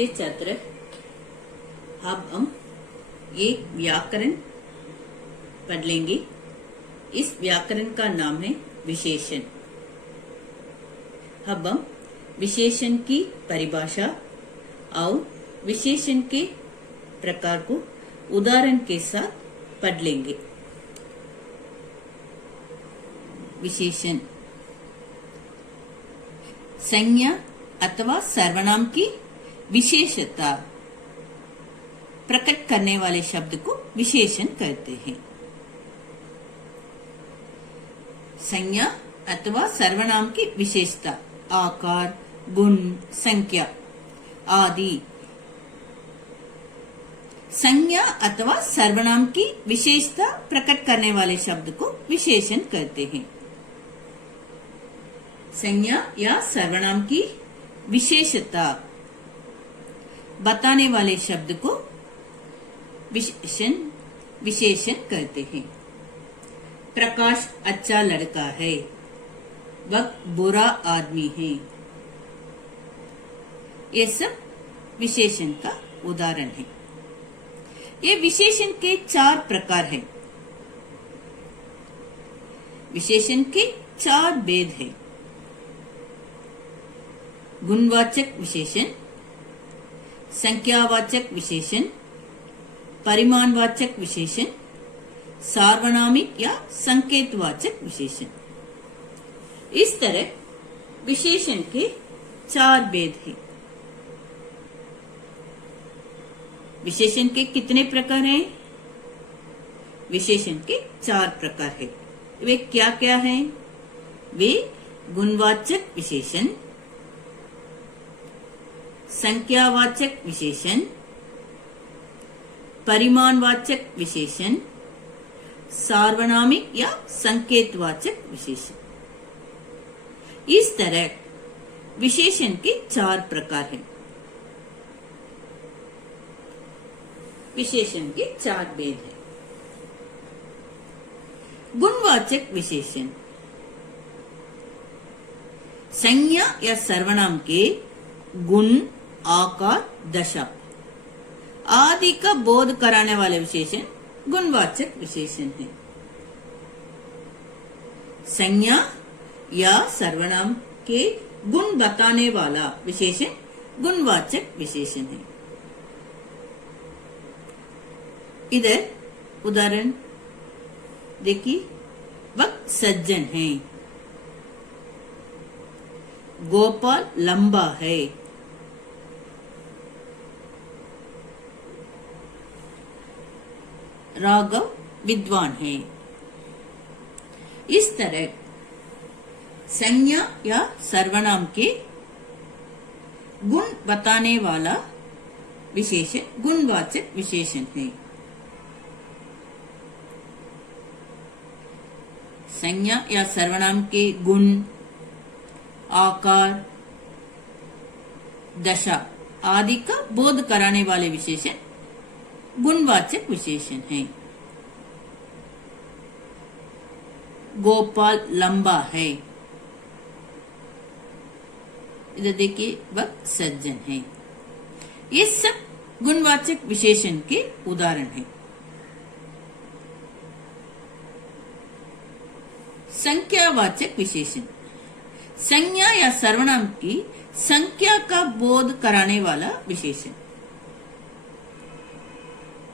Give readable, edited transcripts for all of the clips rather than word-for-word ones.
नमस्ते छात्र। अब हम एक व्याकरण पढ़ लेंगे। इस व्याकरण का नाम है विशेषण। अब हम विशेषण की परिभाषा और विशेषण के प्रकार को उदाहरण के साथ पढ़ लेंगे। विशेषण संज्ञा अथवा सर्वनाम की विशेषता प्रकट करने वाले शब्द को विशेषण कहते हैं। संज्ञा अथवा सर्वनाम की विशेषता आकार, गुण, संख्या आदि। संज्ञा अथवा सर्वनाम की विशेषता प्रकट करने वाले शब्द को विशेषण कहते हैं। संज्ञा या सर्वनाम की विशेषता बताने वाले शब्द को विशेषण कहते हैं। प्रकाश अच्छा लड़का है, वह बुरा आदमी है। ये सब विशेषण का उदाहरण है। ये विशेषण के 4 प्रकार हैं। विशेषण के 4 भेद हैं। गुणवाचक विशेषण, संख्यावाचक विशेषण, परिमाणवाचक विशेषण, सार्वनामिक या संकेतवाचक विशेषण। इस तरह विशेषण के 4 भेद हैं। विशेषण के कितने प्रकार हैं? विशेषण के 4 प्रकार हैं। वे क्या क्या हैं? वे गुणवाचक विशेषण, संख्यावाचक विशेषण, परिमाणवाचक विशेषण, सार्वनामिक या संकेतवाचक विशेषण। इस तरह विशेषण के 4 प्रकार हैं। विशेषण के 4 भेद हैं। गुणवाचक विशेषण संज्ञा या सर्वनाम के गुण, आकार, दशा आदि का बोध कराने वाले विशेषण गुणवाचक विशेषण है। संज्ञा या सर्वनाम के गुण बताने वाला विशेषण गुणवाचक विशेषण है। इधर उदाहरण देखिए, वह सज्जन है, गोपाल लंबा है, राघव विद्वान है। इस तरह संज्ञा या सर्वनाम के गुण बताने वाला विशेषण गुणवाचक विशेषण है। संज्ञा या सर्वनाम के गुण, आकार, दशा आदि का बोध कराने वाले विशेषण गुणवाचक विशेषण है। गोपाल लंबा है, इधर देखिए वह सज्जन है। ये सब गुणवाचक विशेषण के उदाहरण हैं। संख्यावाचक विशेषण संज्ञा या सर्वनाम की संख्या का बोध कराने वाला विशेषण।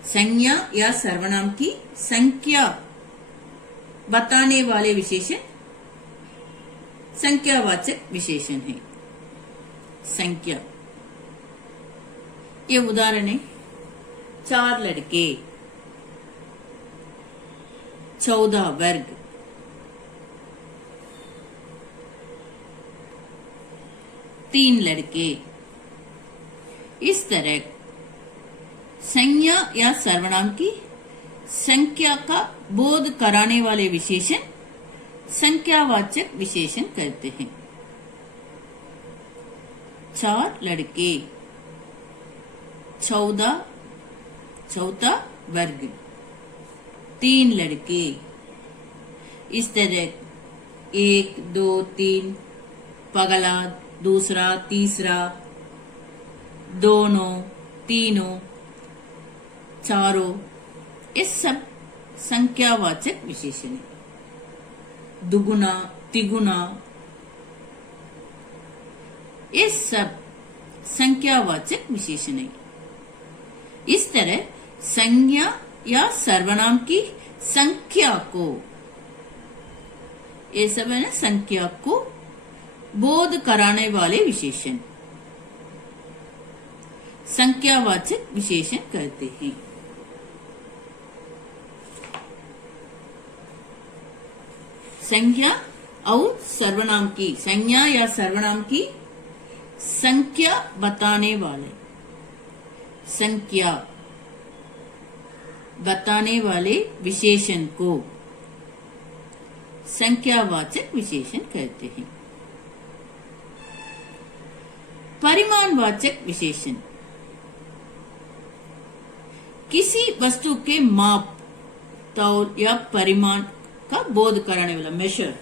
संज्ञा या सर्वनाम की संख्या बताने वाले विशेषण संख्यावाचक विशेषण है। संख्या, ये उदाहरण है। 4 लड़के, 14 वर्ग, 3 लड़के। इस तरह संज्ञा या सर्वनाम की संख्या का बोध कराने वाले विशेषण संख्यावाचक विशेषण कहते हैं। 4 लड़के, 14 वर्ग, 3 लड़के। इस तरह 1, 2, 3 पगला, दूसरा, तीसरा, दोनों, तीनों, चारों, ये सब संख्यावाचक विशेषण है। दुगुना, तिगुना, ये सब संख्यावाचक विशेषण है। इस तरह संज्ञा या सर्वनाम की संख्या को, ये सब है ना, संख्या को बोध कराने वाले विशेषण संख्यावाचक विशेषण कहते हैं। संज्ञा और सर्वनाम की, संज्ञा या सर्वनाम की संख्या बताने वाले, संख्या बताने वाले विशेषण को संख्यावाचक विशेषण कहते हैं। परिमाणवाचक विशेषण किसी वस्तु के माप, तौल या परिमाण का बोध कराने वाला, मेजर।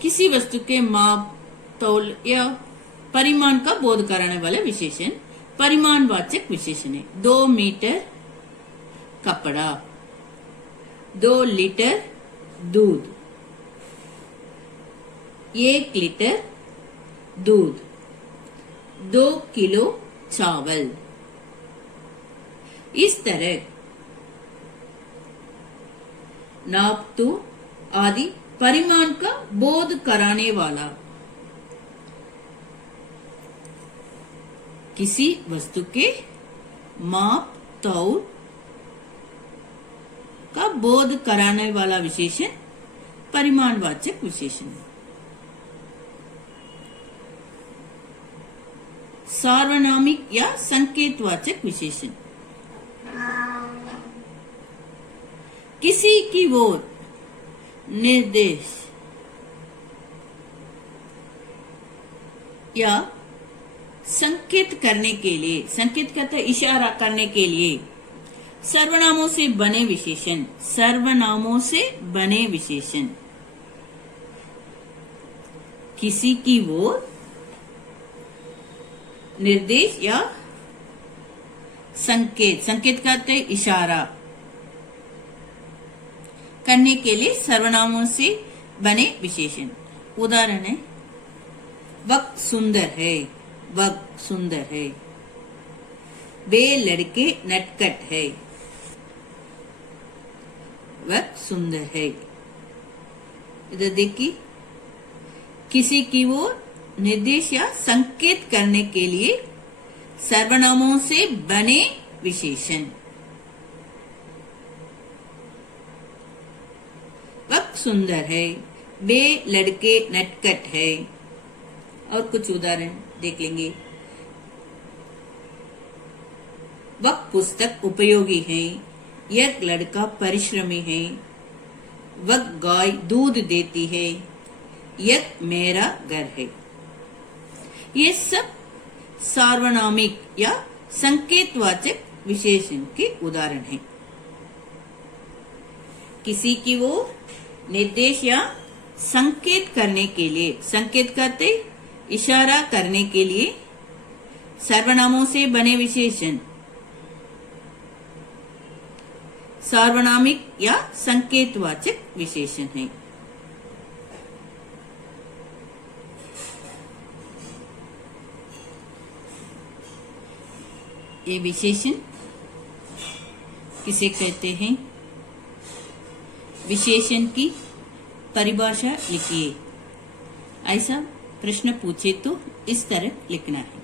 किसी वस्तु के माप, तौल या परिमाण का बोध कराने वाला विशेषण परिमाणवाचक विशेषण है। 2 मीटर कपड़ा, 2 लीटर दूध, 1 लीटर दूध, 2 किलो चावल। इस तरह नापतोल आदि परिमाण का बोध कराने वाला किसी वस्तु के माप, तौल का बोध कराने वाला विशेषण परिमाणवाचक विशेषण है। सार्वनामिक या संकेतवाचक विशेषण किसी की ओर निर्देश या संकेत करने के लिए, संकेत करते इशारा करने के लिए सर्वनामों से बने विशेषण, सर्वनामों से बने विशेषण किसी की ओर निर्देश या संकेत, संकेत करते इशारा करने के लिए सर्वनामों से बने विशेषण। उदाहरण है, वक्त सुंदर है, वक्त सुंदर है। वे लड़के नटखट है, वक्त सुंदर है। इधर देखिए, किसी की ओर निर्देश या संकेत करने के लिए सर्वनामों से बने विशेषण। वक्त सुंदर है, वे लड़के नटखट है। और कुछ उदाहरण देख लेंगे। वह पुस्तक उपयोगी है, यह लड़का परिश्रमी है। वह गाय दूध देती है, यह मेरा घर है। ये सब सार्वनामिक या संकेतवाचक विशेषण के उदाहरण हैं। किसी की ओर निर्देश या संकेत करने के लिए, संकेत करते इशारा करने के लिए सर्वनामों से बने विशेषण सार्वनामिक या संकेतवाचक विशेषण है। ये विशेषण किसे कहते हैं? विशेषण की परिभाषा लिखिए। ऐसा प्रश्न पूछे तो इस तरह लिखना है।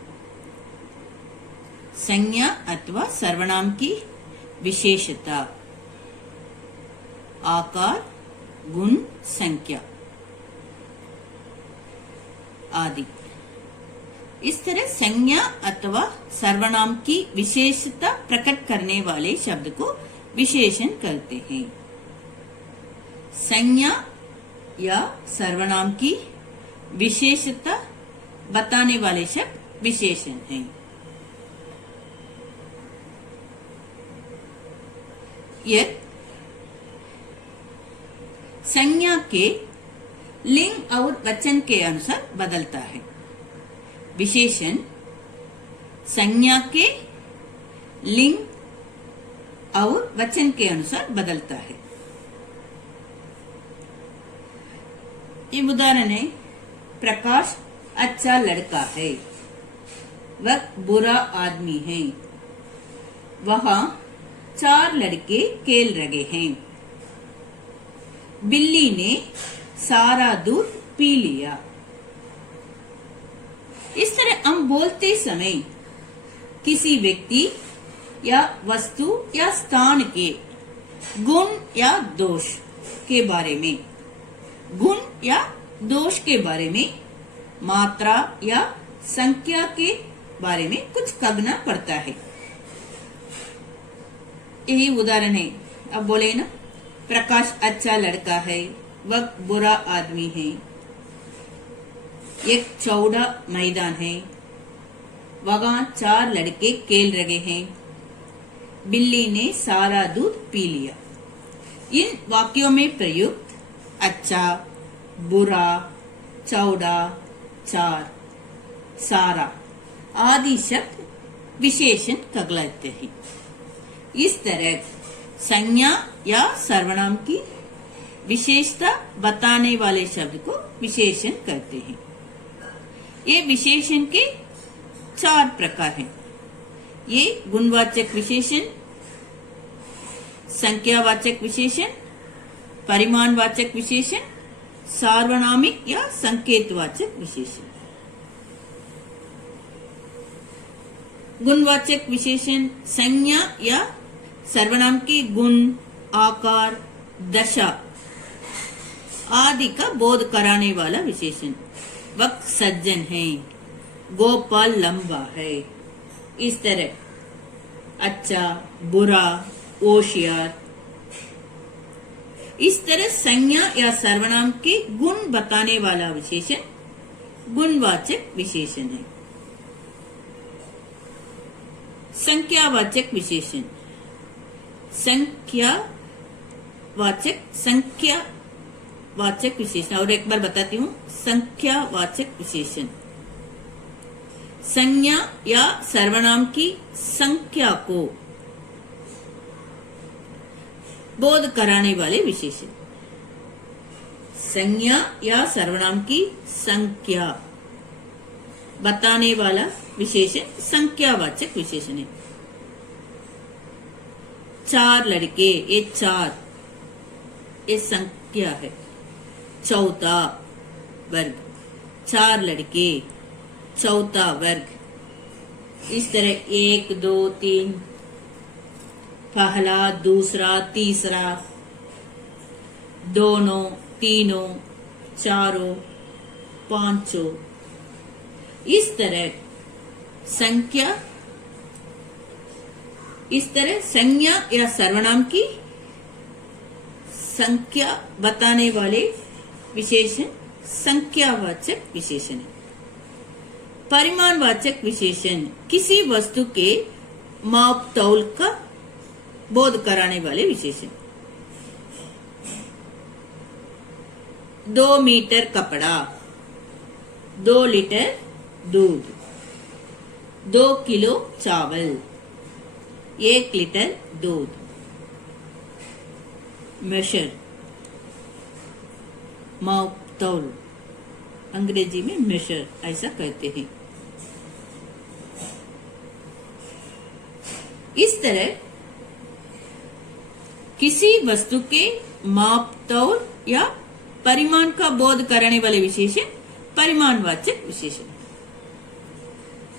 संज्ञा अथवा सर्वनाम की विशेषता, आकार, गुण, संख्या आदि। इस तरह संज्ञा अथवा सर्वनाम की विशेषता प्रकट करने वाले शब्द को विशेषण कहते हैं। संज्ञा या सर्वनाम की विशेषता बताने वाले शब्द विशेषण हैं। यह संज्ञा के लिंग और वचन के अनुसार बदलता है। विशेषण संज्ञा के लिंग और वचन के अनुसार बदलता है। ये उदाहरण है, प्रकाश अच्छा लड़का है, वह बुरा आदमी है, वहां 4 लड़के खेल रहे हैं, बिल्ली ने सारा दूध पी लिया। इस तरह हम बोलते समय किसी व्यक्ति या वस्तु या स्थान के गुण या दोष के बारे में, गुण या दोष के बारे में, मात्रा या संख्या के बारे में कुछ कहना पड़ता है। यही उदाहरण है। अब बोले ना, प्रकाश अच्छा लड़का है, वह बुरा आदमी है, एक चौड़ा मैदान है, वहां 4 लड़के खेल रहे हैं, बिल्ली ने सारा दूध पी लिया। इन वाक्यों में प्रयुक्त अच्छा, बुरा, चौड़ा, 4, सारा आदि शब्द विशेषण कहलाते हैं। इस तरह संज्ञा या सर्वनाम की विशेषता बताने वाले शब्द को विशेषण कहते हैं। ये विशेषण के 4 प्रकार हैं। ये गुणवाचक विशेषण, संख्यावाचक विशेषण, परिमाणवाचक विशेषण, सार्वनामिक या संकेतवाचक विशेषण। गुणवाचक विशेषण संज्ञा या सर्वनाम की गुण, आकार, दशा आदि का बोध कराने वाला विशेषण। वक्त सज्जन है, गोपाल लंबा है। इस तरह अच्छा, बुरा, होशियार। इस तरह संज्ञा या सर्वनाम के गुण बताने वाला विशेषण गुणवाचक विशेषण है। संख्यावाचक विशेषण संख्यावाचक विशेषण, और एक बार बताती हूँ, संख्यावाचक विशेषण संज्ञा या सर्वनाम की संख्या को बोध कराने वाले विशेषण। संज्ञा या सर्वनाम की संख्या बताने वाला विशेषण संख्यावाचक विशेषण है। 4 लड़के, ये 4 ये संख्या है। चौथा वर्ग, 4 लड़के, चौथा वर्ग। इस तरह 1, 2, 3, पहला, दूसरा, तीसरा, दोनों, तीनों, चारों, पांचों। इस तरह संज्ञा या सर्वनाम की संख्या बताने वाले विशेषण संख्यावाचक विशेषण है। परिमाणवाचक विशेषण किसी वस्तु के माप तौल का बोध कराने वाले विशेषण। 2 मीटर कपड़ा, 2 लीटर दूध, 2 किलो चावल, 1 लीटर दूध। मेशर, माप तौल, अंग्रेजी में मेशर ऐसा कहते हैं। इस तरह किसी वस्तु के माप तौल या परिमाण का बोध कराने वाले विशेषण परिमाणवाचक विशेषण।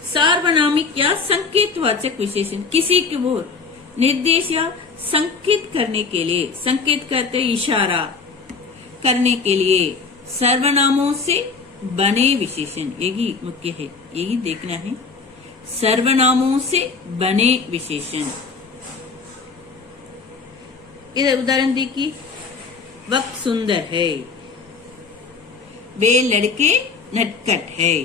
सार्वनामिक या संकेतवाचक विशेषण किसी की ओर निर्देश या संकेत करने के लिए, संकेत करते इशारा करने के लिए सर्वनामों से बने विशेषण। यही मुख्य है, यही देखना है। सर्वनामों से बने विशेषण। इधर उदाहरण देखिए, वक्त सुंदर है, वे लड़के नटखट है,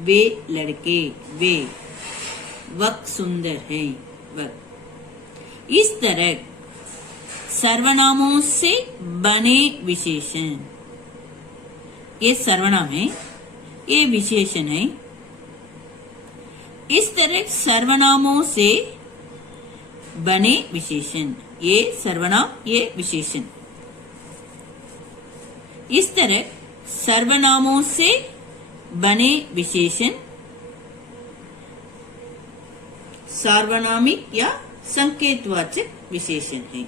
वे लड़के, वे, वक्त सुंदर है, वक्त। इस तरह सर्वनामों से बने विशेषण, ये सर्वनाम है, ये विशेषण है, इस तरह सर्वनामों से बने विशेषण, ये सर्वनाम ये विशेषण। इस तरह सर्वनामों से बने विशेषण सार्वनामिक या संकेतवाचक विशेषण है।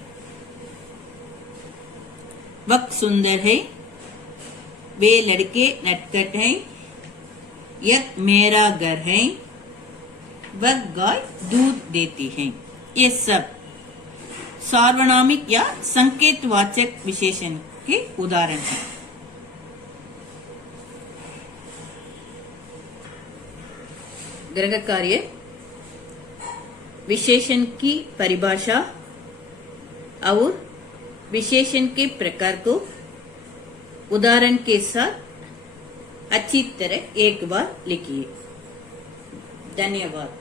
वह सुंदर है, वे लड़के नटखट हैं, यह मेरा घर है, वह गाय दूध देती है। ये सब सार्वनामिक या संकेतवाचक विशेषण के उदाहरण हैं। ग्रह कार्य विशेषण की परिभाषा और विशेषण के प्रकार को उदाहरण के साथ अच्छी तरह एक बार लिखिए। धन्यवाद।